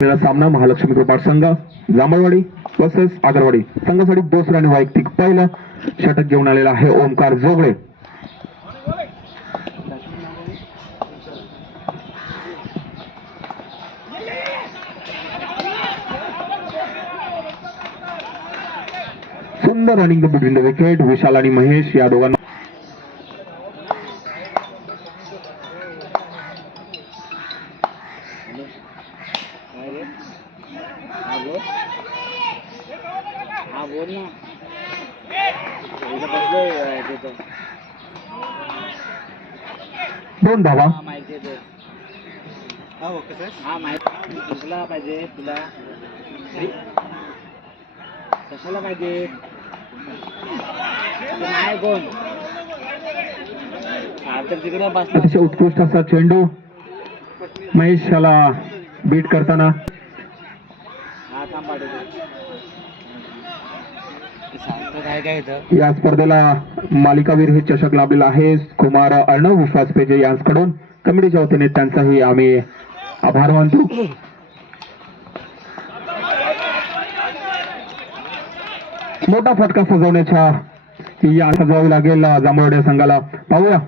सामना महालक्ष्मी कृपाट संघ जांभळवाडी वर्सेस आगरवाडी संघासाठी दुसरा आणि वैयक्तिक पहिलं षटक घेऊन आलेला आहे ओमकार जोगळे. सुंदर रनिंग बिटवीन द विकेट. विशाल आणि महेश या दोघांना दोन धावा. कशाला पाहिजे तुला, कशाला पाहिजे नाही कोण तिकडे बसला. अतिशय उत्कृष्ट असा चेंडू महेशाला बीट करताना. या स्पर्धेला मालिकावीर हे चषक लाभलेला आहे कुमार अर्णव विश्वास पेजे यांच्याकडून. कमिटीच्या वतीने त्यांचाही आम्ही आभार मानतो. मोठा फटका सजवण्याच्या या सजवावी लागेल जांभळवाडी संघाला. पाहूया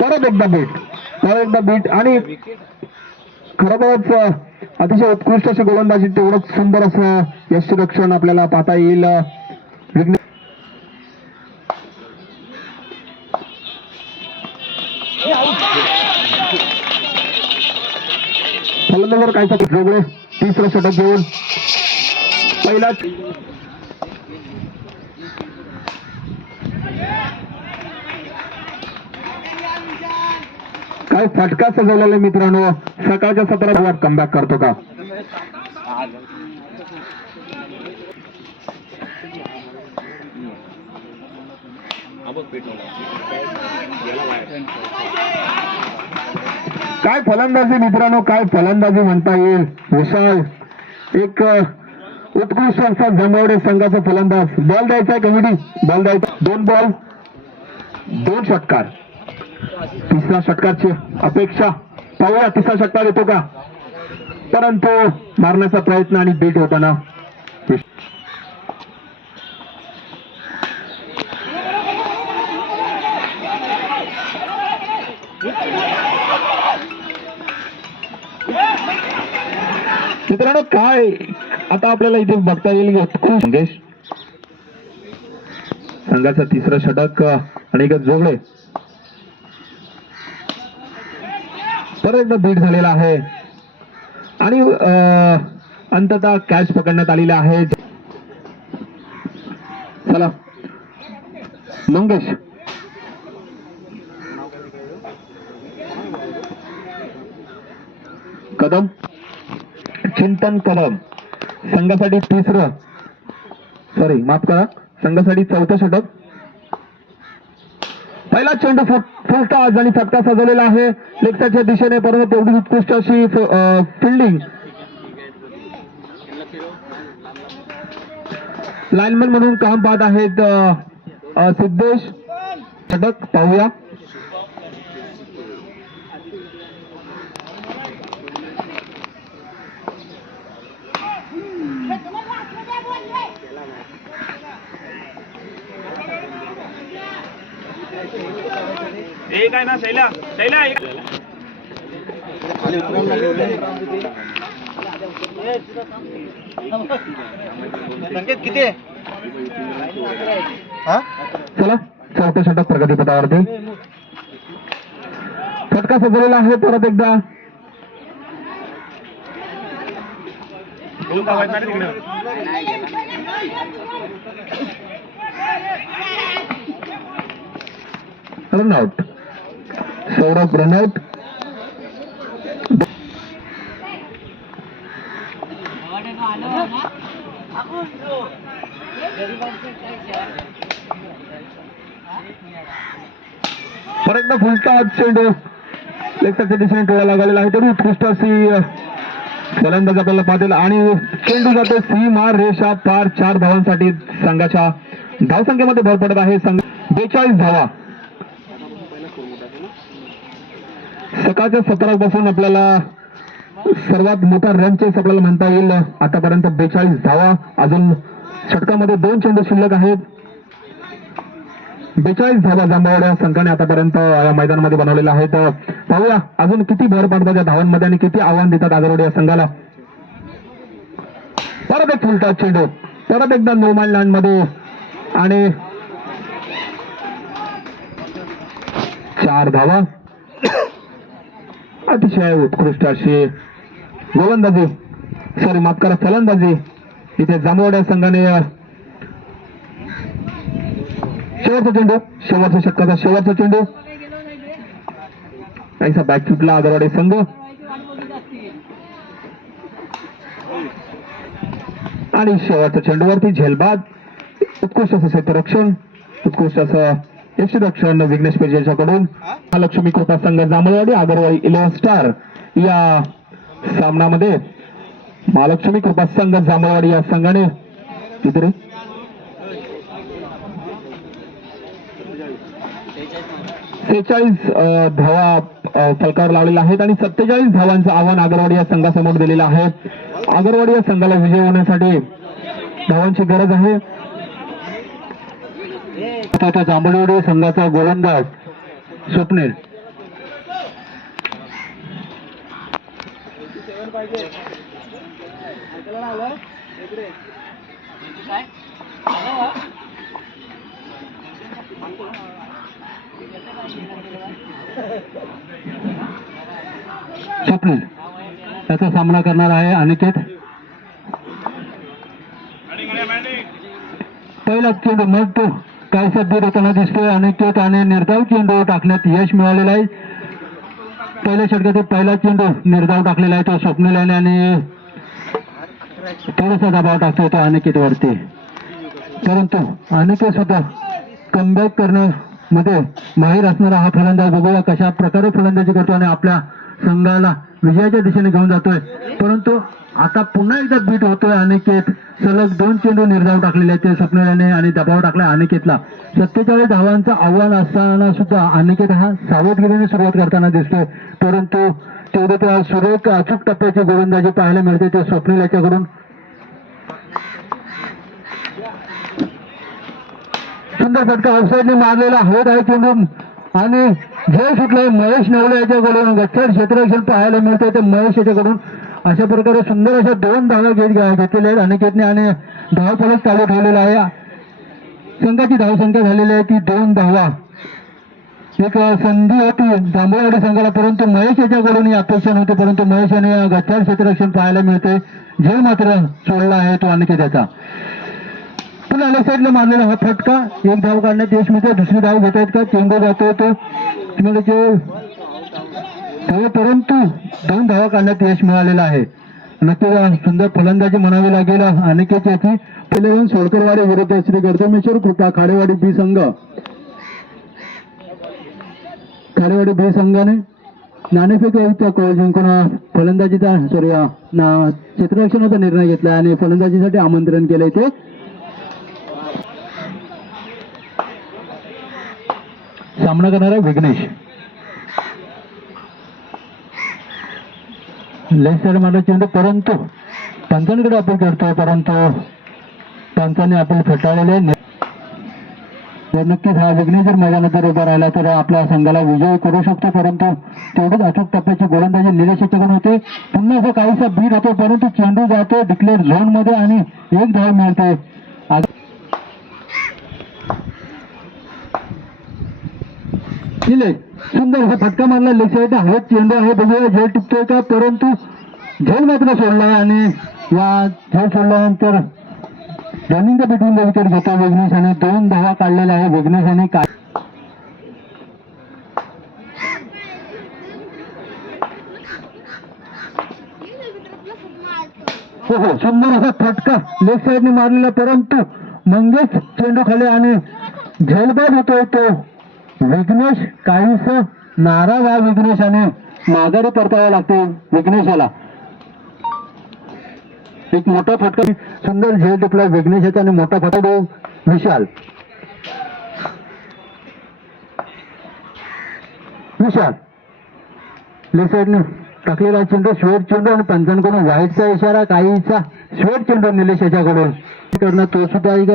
परत एकदा बीट आणि खरोखरच अतिशय उत्कृष्ट अशी गोलंदाजी, तेवढंच सुंदर असं यष्टीरक्षण आपल्याला पाहता येईल. फलंदाजावर काय जोगळे तिसरं षटक घेऊन पहिला काय फटका सजवलेला मित्रांनो. सकाळच्या सत्रात कमबॅक करतो का? काय फलंदाजी मित्रांनो, काय फलंदाजी म्हणता येईल. विशाल एक उत्कृष्ट असा जांभळवाडी संघाचा फलंदाज. बॉल द्यायचा आहे कमिटी, बॉल द्यायचा. 2 बॉल 2 षटकार. तिसऱ्या षटकारची अपेक्षा. पाहूया तिसरा षटकार येतो का. परंतु मारण्याचा प्रयत्न आणि बीट होताना मित्रांनो काय आता आपल्याला इथे बघता येईल मंगेश संघाचा तिसरं षटक आणि जोगळे परत एकदा बीट झालेला आहे आणि अंततः कॅच पकडण्यात आलेला आहे. चला मंगेश कदम, चिंतन कदम संघासाठी तिसरं, सॉरी माफ करा, संघासाठी चौथं षटक. पहिला चेंडू फुलटॉस आणि फटका सजवलेला आहे लेगच्या दिशेने. परंतु तेवढी उत्कृष्ट अशी फिल्डिंग. लाईनमन म्हणून काम पाहत आहेत सिद्धेश. षटक पाहूया. एक आहे ना शैला संकेत किती आहे. चला चौथं षटक प्रगतीपथावरती. फटका सजवलेला आहे परत एकदा. रनआउट. सौरभ रनआउट. परत एकदा फुलटॉस चेंडू लेगच्या दिशेने टोळा लागलेला आहे. तरी उत्कृष्ट अशी फलंदाज आपल्याला पाहतील आणि चेंडू जातो सीमा रेषा पार. 4 धावांसाठी संघाच्या धावसंख्येमध्ये भर पडत आहे. संघ 42 धावा. सकाळच्या 17 पासून आपल्याला सर्वात मोठा रन चेस आपल्याला म्हणता येईल. आतापर्यंत 42 धावा, अजून षटकामध्ये 2 चेंडू शिल्लक आहेत. 42 धावा जांभवड्या संघाने आतापर्यंत या मैदानामध्ये बनवलेल्या आहेत. पाहूया अजून किती भर पडतात या धावांमध्ये आणि किती आव्हान देतात आगरवाडी या संघाला. परत एक फुलटा चेंडू, परत एकदा नो माइल लँड मध्ये आणि 4 धावा. अतिशय उत्कृष्ट अशी गोलंदाजी, सॉरी माफ करा फलंदाजी इथे जांभवड्या संघाने. शेवटचा चेंडू, शेवटच्या षटकाचा शेवटचा चेंडू, काहीसा बॅक फुटला आगरवाडी संघ. आणि शेवटच्या चेंडूवरती झेलबाद, उत्कृष्ट असं क्षेत्ररक्षण, उत्कृष्ट असं यष्टीरक्षण विघ्नेश पेज यांच्याकडून. महालक्ष्मी कृपा संघ जांभळवाडी आगरवाडी 11 स्टार या सामन्यामध्ये महालक्ष्मी कृपा संघ जांभळवाडी या संघाने किती 46 धावा फलकावर लावलेल्या आहेत आणि 47 धावांचं आव्हान आगरवाडी या संघासमोर दिलेलं आहे. आगरवाडी या संघाला विजय होण्यासाठी धावांची गरज आहे. आता जांभळवाडी संघाचा गोलंदाज स्वप्नील. स्वप्नील त्याचा सामना करणार आहे अनिकेत. पहिला चेंडू मग तो काहीसा दूर होताना दिसतोय. अनिकेत आणि निर्धाव चेंडू टाकण्यात यश मिळालेलं आहे. पहिल्या षटकातील पहिला चेंडू निर्धाव टाकलेला आहे तो स्वप्नील याने आणि थोडासा दबाव टाकतोय तो अनिकेत वरती. परंतु अनिकेत सुद्धा कमबॅक करण्यामध्ये माहीर असणारा हा फलंदाज. बघूया कशा प्रकारे फलंदाजी करतो आणि आपल्या संघाला विजयाच्या दिशेने घेऊन जातोय. परंतु आता पुन्हा एकदा बीट होतोय अनिकेत. सलग 2 चेंडू निर्धाव टाकलेले आहेत ते स्वप्नीलने आणि दबाव टाकला अनिकेतला. 47 धावांचं आव्हान असताना सुद्धा अनिकेत हा सावधगिरीने सुरुवात करताना दिसतोय. परंतु तेवढे त्या सुरेख अचूक टप्प्याची गोलंदाजी पाहायला मिळते ते स्वप्नील याच्याकडून. सुंदर फटका ऑफसाईडने मारलेला हवेत आहे चेंडू आणि झेल सुटलाय महेश नवले याच्याकडून. गच्चर क्षेत्ररक्षण पाहायला मिळते ते महेश याच्याकडून. अशा प्रकारे सुंदर अशा 2 धावा घेतलेल्या आहेत अनिकेतने आणि धावफलक चालू ठेवलेला आहे. संघाची धावसंख्या झालेली आहे ती 2 धावा. एक संधी होती जांभळवाडी संघाला परंतु महेश याच्याकडून ही अपेक्षा नव्हती. परंतु महेश याने गच्चर क्षेत्ररक्षण पाहायला मिळते. झेल मात्र सोडला आहे तो अनिकेत याचा. पुन्हा अलग साईडला मारलेला हा फटका. 1 धाव काढण्यात यश मिळते. दुसरी धाव घेत आहेत का चेंडू जातोय तो परंतु 2 धावा काढण्यात यश मिळालेलं आहे. नक्कीच सुंदर फलंदाजी म्हणावी लागेल अनिकेत याची. पहिले रन सोळकरवाडी विरुद्ध श्री गर्दमेश्वर कृपा खाडेवाडी बी संघ. खाडेवाडी बी संघाने नाणेफेक जिंकून फलंदाजीचा क्षेत्ररक्षणाचा निर्णय घेतला आणि फलंदाजीसाठी आमंत्रण केलंय ते. सामना करणारा विघ्नेश. लेफ्ट साइड मारला चेंडू परंतु पंचांकडे अपील करतोय परंतु पंचांनी अपील फेटाळलेले. नक्कीच हा विघ्नेश जर मैदानात जर उभा राहिला तर आपल्या संघाला विजय करू शकतो. परंतु तेवढीच अचूक टप्प्याची गोलंदाजी निलेश याच्याकडून होते. पुन्हा असा काहीसा बीट होतो परंतु चेंडू जातो डिक्लेअर झोन मध्ये आणि 1 धाव मिळते. सुंदर असा फटका मारला लेग साईड हवेत चेंडू आहे. बघूया झेल टिकतोय का परंतु झेल मात्र सोडलाय आणि या झेल सोडल्यानंतर running the between the wicket घेतो विघ्नेश आणि 2 धावा काढलेल्या आहे विघ्नेश आणि काय. हो सुंदर असा फटका लेग साईडने मारलेला परंतु मंगेश चेंडू खाली आणि झेलबाद होतोय तो विघ्नेश. काहीस नाराज आहे विघ्नेश आणि माघारी परतावा लागतो विघ्नेशाला. एक मोठा फटका सुंदर झेल टिपला विघ्नेशाचा आणि मोठा फटका विशाल. लेफ्ट साईडने टाकलेला चेंडू स्वेट चेंडू आणि पंचांकडून व्हाईटचा इशारा, काहीचा स्वेट चेंडू निलेश याच्याकडून करणं. तो सुद्धा एक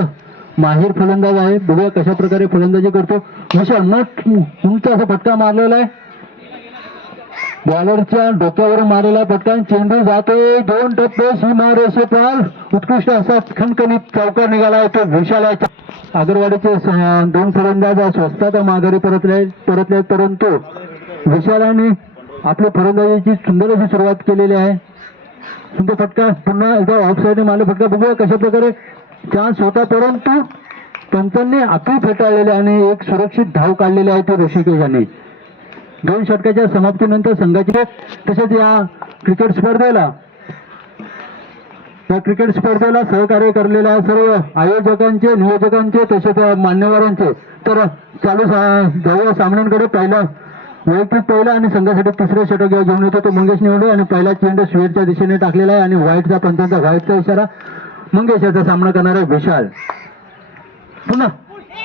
माहीर फलंदाज आहे. बघूया कशा प्रकारे फलंदाजी करतो. विशाल उंच असा फटका मारलेला आहे, बॉलरच्या डोक्यावरून मारलेला फटका. चेंडू जातोय 2 टप्पे सीमारेषेपार. उत्कृष्ट असा खणखणीत चौकार निघाला आहे तो विशाल आहे. आगरवाडीचे 2 फलंदाज स्वस्तात माघारी परतले, परंतु विशालाने आपल्या फलंदाजीची सुंदर अशी सुरुवात केलेली आहे. सुंदर फटका पुन्हा एकदा ऑफ साईडने मारले फटका. बघूया कशा प्रकारे चान्स होता, परंतु पंचांनी आखरी फेटाळलेले आणि एक सुरक्षित धाव काढलेली आहे ती ऋषिकेश यांनी. 2 षटकाच्या समाप्तीनंतर संघाची तसेच या क्रिकेट स्पर्धेला सहकार्य करलेल्या सर्व आयोजकांचे, नियोजकांचे तसेच मान्यवरांचे, तर चालू जाऊया सामन्यांकडे. वैयक्तिक पहिला आणि संघासाठी 3रं षटक घेऊन येतो तो मंगेश निवडे आणि पहिला चेंडू स्वेटच्या दिशेने टाकलेला आहे आणि व्हाईटचा इशारा. मंगेश याचा सामना करणार आहे विशाल. पुन्हा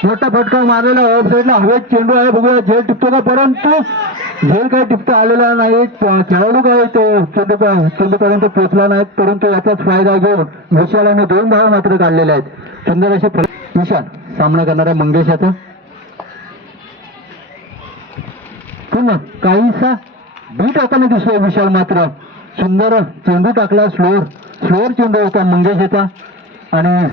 मोठा फटका मारलेला ऑफ साईडला हवेत चेंडू आहे. बघूया झेल टिपतो का, परंतु झेल काही टिपता आलेला नाही. खेळाडू काय चेंडूपर्यंत पोहोचला नाहीत, परंतु याचाच फायदा घेऊन विशालाने 2 धावा मात्र काढलेल्या आहेत. सुंदर असे विशाल सामना करणार आहे मंगेश याचा. पुन्हा काहीसा बीट होताना दिसतोय विशाल, मात्र सुंदर चेंडू टाकला. स्लोअर चेंडू होता मंगेश याचा आणि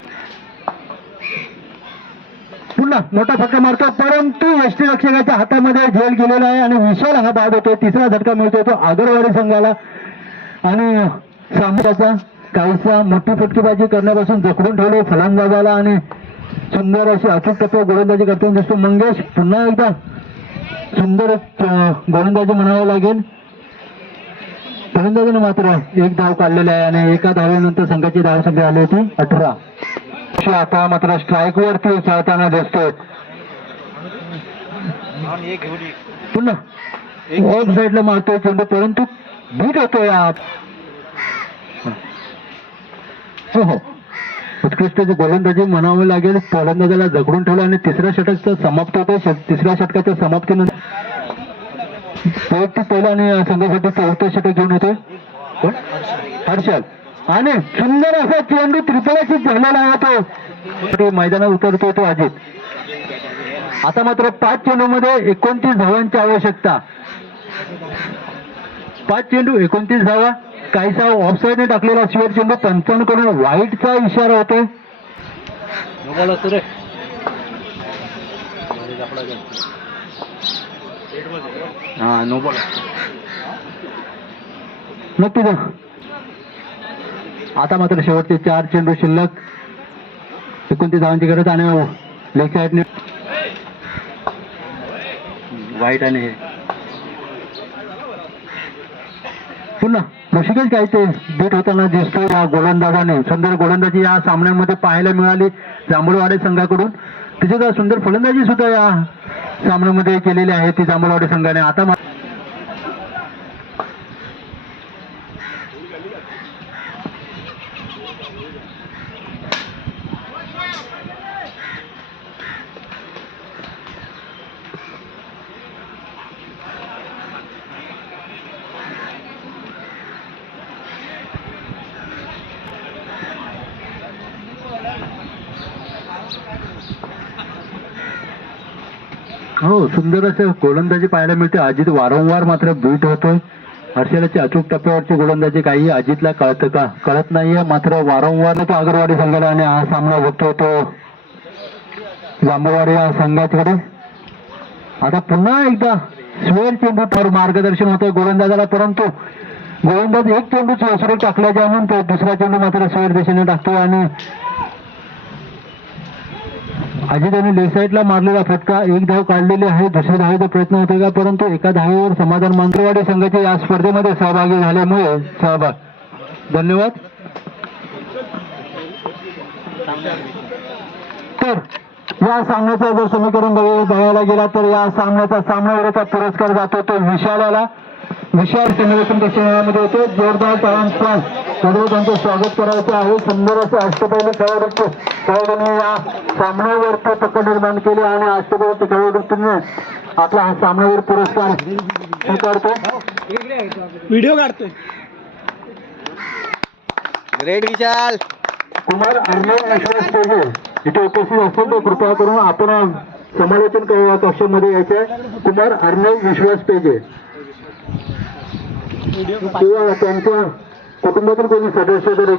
पुन्हा मोठा फटका मारतो, परंतु यष्टीरक्षकाच्या हातामध्ये झेल गेलेला आहे आणि विशाल हा बाद होतो. 3रा झटका मिळतो तो आगरवाडी संघाला आणि सामन्याचा काहीसा मोठी फटकेबाजी करण्यापासून जखडून ठेवले फलंदाजाला आणि सुंदर अशी अचूक टप्प्यावर गोलंदाजी करताना दिसतो मंगेश. पुन्हा एकदा सुंदर गोलंदाजी म्हणावं लागेल. फलंदाजीने मात्र 1 धाव काढलेला आहे आणि एका धावेनंतर संघाची धावसंख्या आली होती 18. आता मात्र स्ट्राईक वरती खेळताना दिसतोय. पुन्हा ऑफ साईडला मारतोय चेंडू, परंतु बीट होतोय. हो उत्कृष्ट गोलंदाजी म्हणावं लागेल. फलंदाजाला जखडून ठेवलं आणि 3रं षटक समाप्त होतं. 3ऱ्या षटकाच्या समाप्तीनंतर पहिला आणि संघासाठी 4थं षटक घेऊन येतोय हर्षल आणि सुंदर असा चेंडू त्रिफळाशी झालेला आहे तो मैदानात उतरतोय तो अजित. आता मात्र 5 चेंडूमध्ये 29 धावांची आवश्यकता. 5 चेंडू 29 धावा. काहीसा ऑफसाईडने टाकलेला स्वेट चेंडू पंचांकडून व्हाईटचा इशारा होतोय. नो बॉल नक्की. आता मात्र शेवटचे 4 चेंडू शिल्लक. 29 धावांची गरज आणि लेग साईडने व्हाईट आणि हे पुन्हा ऋषिकेश काय ते बीट होताना दिसतो. या गोलंदाजाने सुंदर गोलंदाजी या सामन्यामध्ये पाहायला मिळाली जांभूळवाडी संघाकडून. तिथे सुंदर फलंदाजी सुद्धा या सामन्यामध्ये केलेली आहे ती जांभूळवाडी संघाने. आता हो सुंदर असं गोलंदाजी पाहायला मिळते. अजित वारंवार मात्र बीट होतोय. हर्षलाची अचूक टप्प्यावरची गोलंदाजी काही अजितला कळतं का कळत नाहीये, मात्र वारंवार तो आगरवाडी संघाला आणि हा सामना होतो तो जांभूळवाडी या संघाकडे. आता पुन्हा एकदा स्वेर चेंडूवर मार्गदर्शन होतंय गोलंदाजाला, परंतु गोलंदाज एक चेंडू सुरू टाकल्याच्या नंतर 2रा चेंडू मात्र स्वेर दिशेने टाकतोय आणि अजिताने लेग साईडला मारलेला फटका. 1 धाव काढलेली आहे. 2ऱ्या धावेचा प्रयत्न होतोय का, परंतु एका धावेवर समाधान. मांजरवाडी संघाचे या स्पर्धेमध्ये सहभागी झाल्यामुळे धन्यवाद. तर या सामन्याचं जर समीकरण बघायला गेला तर या सामन्याचा सामनावीराचा पुरस्कार जातो तो विशालाला. विशाल सेलिब्रेशन कक्षामध्ये होते. जोरदार टाळ्यांचा त्यांचं स्वागत करायचं आहे. सुंदर असे अष्टपैलू खेळाडूंनी या सामन्यावरती पकड निर्माण केली आणि अष्टपैलू खेळाडूंनी आपला हा सामनावीर पुरस्कार स्वीकारतो. व्हिडिओ काढतोय. ग्रेट विशाल. कुमार अर्णव विश्वास पेगे इथे उपस्थित असतील तर कृपया करून आपण समालोचन कक्षामध्ये यायचे. कुमार अर्णव विश्वास पेगे किंवा त्यांच्या कुटुंबातील कोणी सदस्य जर